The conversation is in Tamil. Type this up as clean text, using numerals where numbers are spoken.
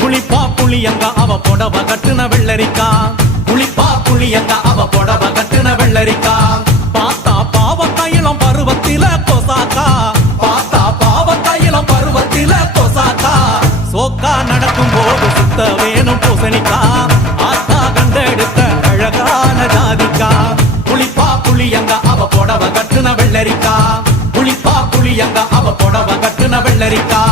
புளிப்பா புளியங்க அவ புடவ கட்டுன வெள்ளரிக்கா புளிப்பா புளியங்க அவ புடவ கட்டுன வெள்ளரிக்கா பார்த்தா பாவக்காயிலம் பருவத்தில கொசாக்கா பார்த்தா பாவக்காயிலம் பருவத்தில கொசாக்கா சோக்கா நடக்கும் போது சுத்த வேணும் பூசணிக்கா ஆத்தா கண்டெடுத்த அழகான ஜாதிக்கா புளிப்பா புளியங்க அவ புடவ கட்டுன வெள்ளரிக்கா புளிப்பா புளியங்க அவ புடவ கட்டுன வெள்ளரிக்கா